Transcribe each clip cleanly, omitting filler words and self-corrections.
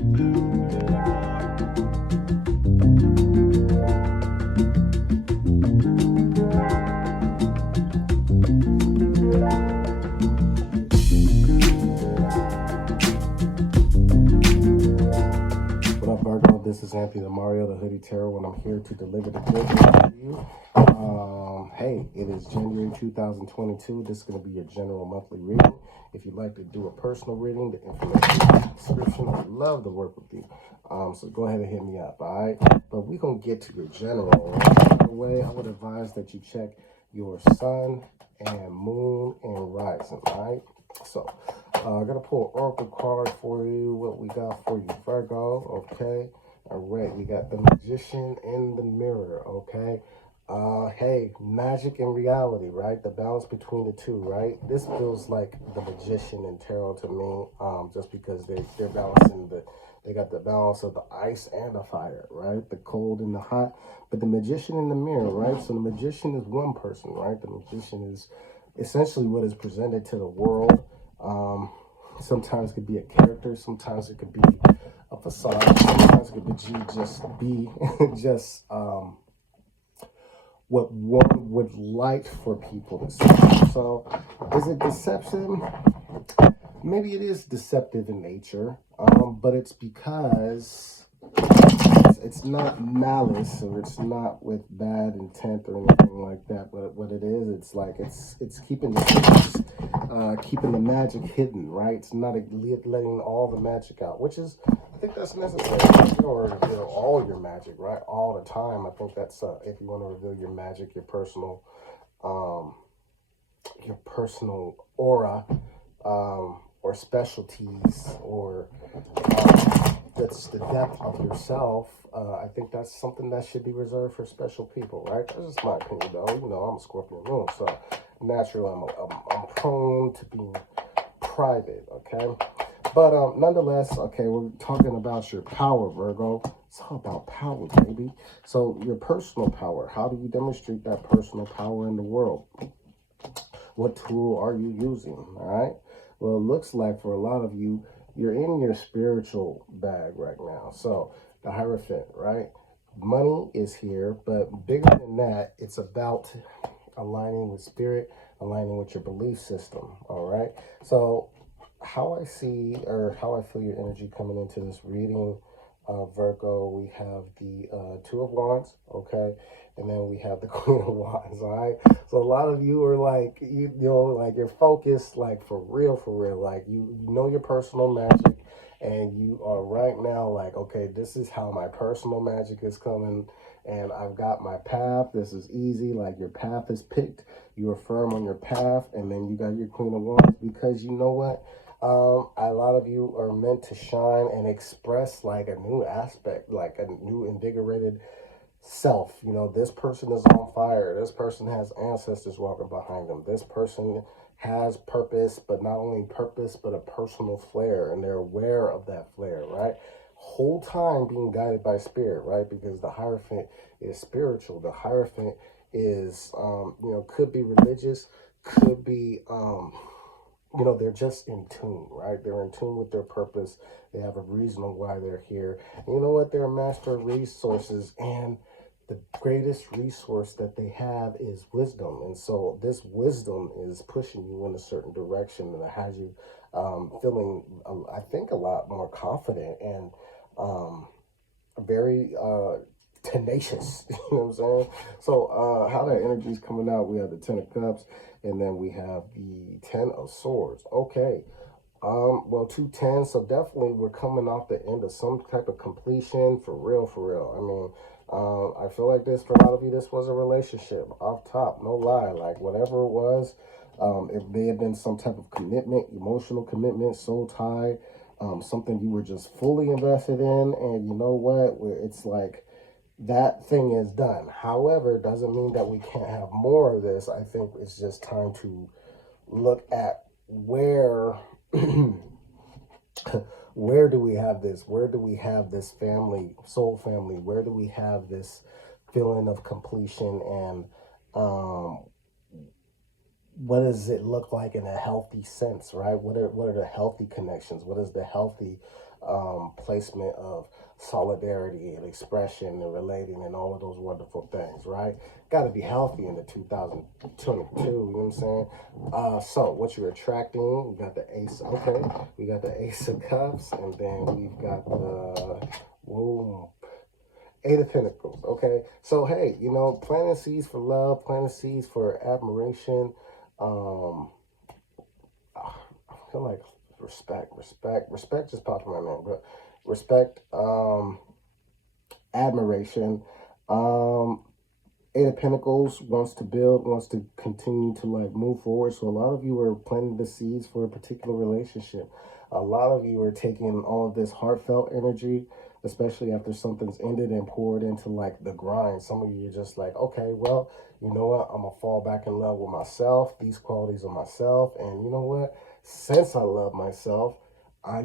This is Anthony Mario, the Hoodytarot, and I'm here to deliver the good to you. Hey, it is January 2022. This is going to be your general monthly reading. If you'd like to do a personal reading, the information in the description. I'd love to work with you. So go ahead and hit me up, all right? But we're going to get to your general. Right away, I would advise that you check your sun and moon and rising, all right? So I'm going to pull an oracle card for you. What we got for you, Virgo, okay? All right, we got the Magician in the Mirror, okay? Hey, magic and reality, right? The balance between the two, right? This feels like the Magician in tarot to me, just because they're balancing they got the balance of the ice and the fire, right? The cold and the hot. But the Magician in the Mirror, right? So the Magician is one person, right? The Magician is essentially what is presented to the world. Sometimes it could be a character, sometimes it could be a facade, sometimes it could be just what one would like for people to see. So is it deception? Maybe it is deceptive in nature, but it's because it's not malice, or it's not with bad intent or anything like that. But what it is, it's like it's keeping the secrets, keeping the magic hidden, right? It's not letting all the magic out, which is, I think that's necessary. You don't reveal all your magic, right, all the time. I think that's if you want to reveal your magic, your personal aura, or specialties, or that's the depth of yourself. I think that's something that should be reserved for special people, right? That's just my opinion, though. You know, I'm a Scorpion moon, so naturally I'm prone to being private, okay? But nonetheless, okay, we're talking about your power, Virgo. It's all about power, baby. So your personal power, how do you demonstrate that personal power in the world? What tool are you using, all right? Well, it looks like for a lot of you, you're in your spiritual bag right now. So the Hierophant, right? Money is here, but bigger than that, it's about aligning with spirit, aligning with your belief system, all right? So how I see, or how I feel your energy coming into this reading, Virgo, we have the Two of Wands, okay? And then we have the Queen of Wands, all right? So a lot of you are like, you know, like you're focused, like for real, like you know your personal magic, and you are right now like, okay, this is how my personal magic is coming, and I've got my path. This is easy, like your path is picked. You are firm on your path, and then you got your Queen of Wands, because you know what? A lot of you are meant to shine and express like a new aspect, like a new invigorated self. You know, this person is on fire. This person has ancestors walking behind them. This person has purpose, but not only purpose, but a personal flair, and they're aware of that flair, right? Whole time being guided by spirit, right? Because the Hierophant is spiritual. The Hierophant is, you know, could be religious, could be, you know, they're just in tune, right? They're in tune with their purpose. They have a reason why they're here. And you know what? They're a master of resources, and the greatest resource that they have is wisdom. And so this wisdom is pushing you in a certain direction, and it has you feeling, I think, a lot more confident and very tenacious. You know what I'm saying? So how that energy is coming out, we have the Ten of Cups, and then we have the Ten of Swords. Okay. Well, 2 10s, so definitely we're coming off the end of some type of completion, for real. I mean, I feel like this, for a lot of you, this was a relationship off top, no lie. Like whatever it was, it may have been some type of commitment, emotional commitment, soul tie, something you were just fully invested in, and you know what, it's like that thing is done. However, it doesn't mean that we can't have more of this. I think it's just time to look at where where do we have this? Where do we have this family, soul family? Where do we have this feeling of completion? And what does it look like in a healthy sense, right? What are the healthy connections? What is the healthy placement of solidarity and expression and relating and all of those wonderful things, right? Got to be healthy in the 2022, you know what I'm saying? So what you're attracting, we got the Ace, okay, we got the Ace of Cups, and then we've got the, whoa, Eight of Pentacles, okay? So, hey, you know, planting seeds for love, planting seeds for admiration. I feel like respect just popped in my mind, but respect, admiration. Eight of Pentacles wants to build, wants to continue to like move forward. So a lot of you are planting the seeds for a particular relationship. A lot of you are taking all of this heartfelt energy, especially after something's ended, and poured into like the grind. Some of you are just like, okay, well, you know what? I'm gonna fall back in love with myself, these qualities of myself. And you know what? Since I love myself,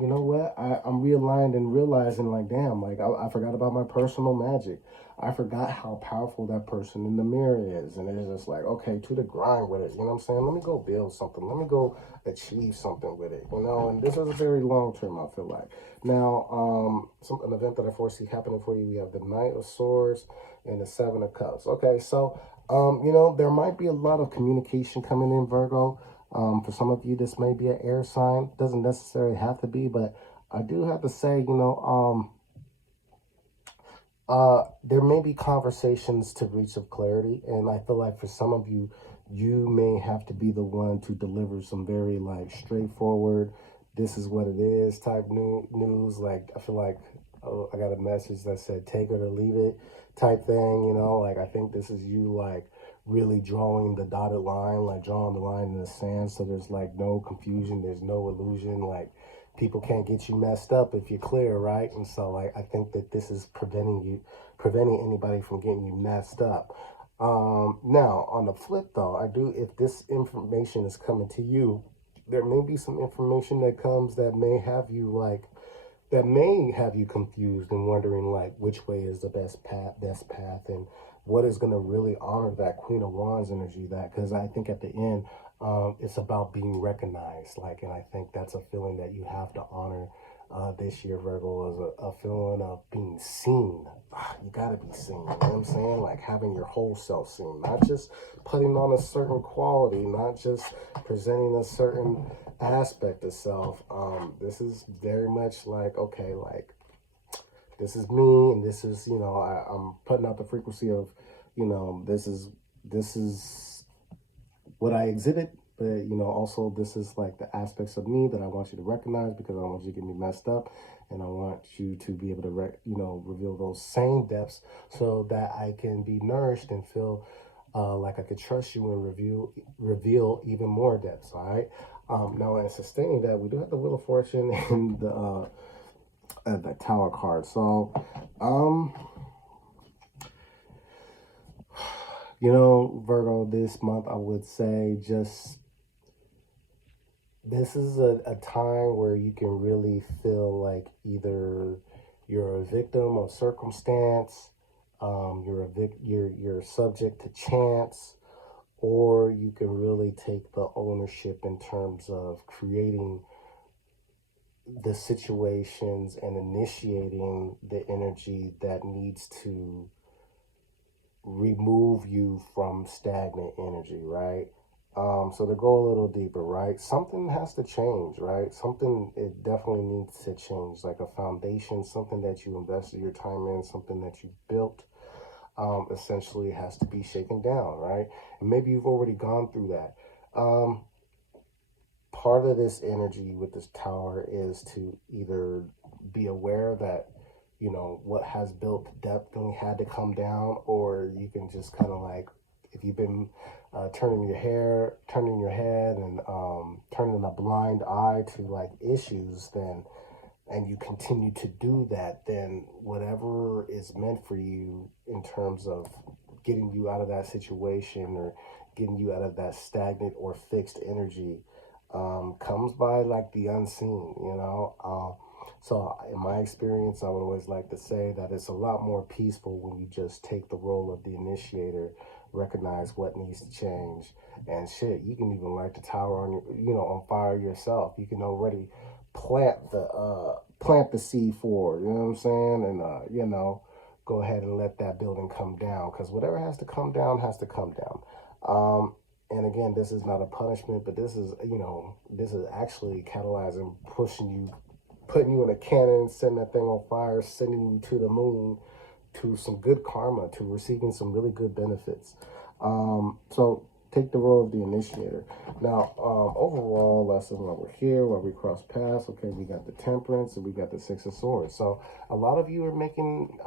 you know what? I'm realigned and realizing like, damn, like I forgot about my personal magic. I forgot how powerful that person in the mirror is. And it's just like, okay, to the grind with it. You know what I'm saying? Let me go build something. Let me go achieve something with it. You know, and this is a very long term, I feel like. Now, an event that I foresee happening for you, we have the Knight of Swords and the Seven of Cups. Okay, so, you know, there might be a lot of communication coming in, Virgo. For some of you, this may be an air sign. Doesn't necessarily have to be, but I do have to say, you know, there may be conversations to reach of clarity, and I feel like for some of you, you may have to be the one to deliver some very like straightforward, this is what it is type news. Like I feel like, oh, I got a message that said take it or leave it type thing, you know, like I think this is you like really drawing the dotted line, like drawing the line in the sand, so there's like no confusion, there's no illusion, like people can't get you messed up if you're clear, right? And so like I think that this is preventing anybody from getting you messed up. Now on the flip though, if this information is coming to you, there may be some information that comes that may have you confused and wondering like which way is the best path, and what is going to really honor that Queen of Wands energy. That, because I think at the end, it's about being recognized, like, and I think that's a feeling that you have to honor this year, Virgo, is a feeling of being seen. You gotta be seen, you know what I'm saying? Like having your whole self seen, not just putting on a certain quality, not just presenting a certain aspect of self. This is very much like, okay, like this is me, and this is, you know, I'm putting out the frequency of, you know, this is what I exhibit, but you know, also this is like the aspects of me that I want you to recognize, because I don't want you to get me messed up, and I want you to be able to reveal those same depths, so that I can be nourished and feel like I could trust you and reveal even more depths. All right. Now, in sustaining that, we do have the Wheel of Fortune and the Tower card. So, you know, Virgo, this month I would say just this is a time where you can really feel like either you're a victim of circumstance, you're subject to chance, or you can really take the ownership in terms of creating the situations and initiating the energy that needs to remove you from stagnant energy, right? So to go a little deeper, right? Something has to change, right? It definitely needs to change, like a foundation, something that you invested your time in, something that you built, essentially has to be shaken down, right? And maybe you've already gone through that. Part of this energy with this tower is to either be aware that, you know, what has built definitely had to come down, or you can just kind of like, if you've been turning your head, and turning a blind eye to like issues, then, and you continue to do that, then whatever is meant for you in terms of getting you out of that situation, or getting you out of that stagnant or fixed energy, comes by like the unseen, you know. So in my experience, I would always like to say that it's a lot more peaceful when you just take the role of the initiator, recognize what needs to change, and shit, you can even light the tower on on fire yourself. You can already plant plant the seed for, you know what I'm saying? And, you know, go ahead and let that building come down, because whatever has to come down has to come down. And again, this is not a punishment, but this is, you know, this is actually catalyzing, pushing you, putting you in a cannon, setting that thing on fire, sending you to the moon, to some good karma, to receiving some really good benefits. So take the role of the initiator. Now, overall lesson, while we're here, while we cross paths, okay, we got the Temperance and we got the Six of Swords. So a lot of you are making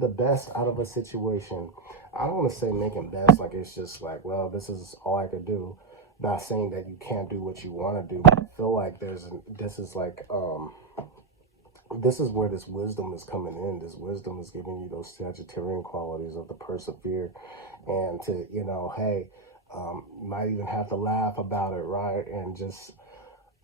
the best out of a situation. I don't want to say making best like it's just like, well, this is all I could do. Not saying that you can't do what you want to do. I feel like this is like, this is where this wisdom is coming in. This wisdom is giving you those Sagittarian qualities of the persevere, and to, you know, hey, might even have to laugh about it, right? And just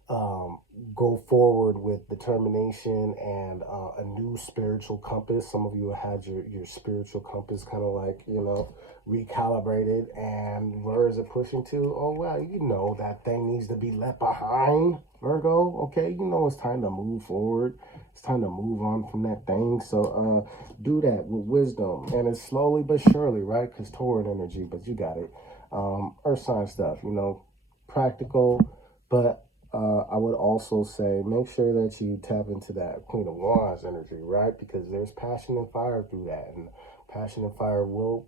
go forward with determination and a new spiritual compass. Some of you had your spiritual compass kind of like, you know, recalibrated. And where is it pushing to? Oh, well, you know, that thing needs to be left behind, Virgo. Okay, you know, it's time to move forward. It's time to move on from that thing. So do that with wisdom. And it's slowly but surely, right? Because Tauran energy, but you got it. Earth sign stuff, you know, practical. But I would also say make sure that you tap into that Queen of Wands energy, right? Because there's passion and fire through that. And passion and fire will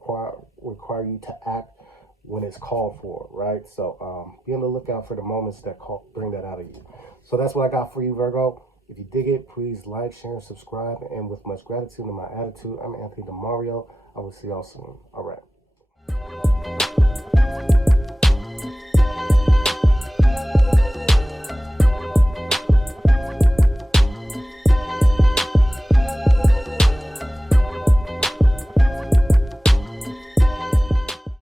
require you to act when it's called for, right? So be on the lookout for the moments that bring that out of you. So that's what I got for you, Virgo. If you dig it, please like, share, and subscribe. And with much gratitude in my attitude, I'm Anthony DeMario. I will see y'all soon. All right.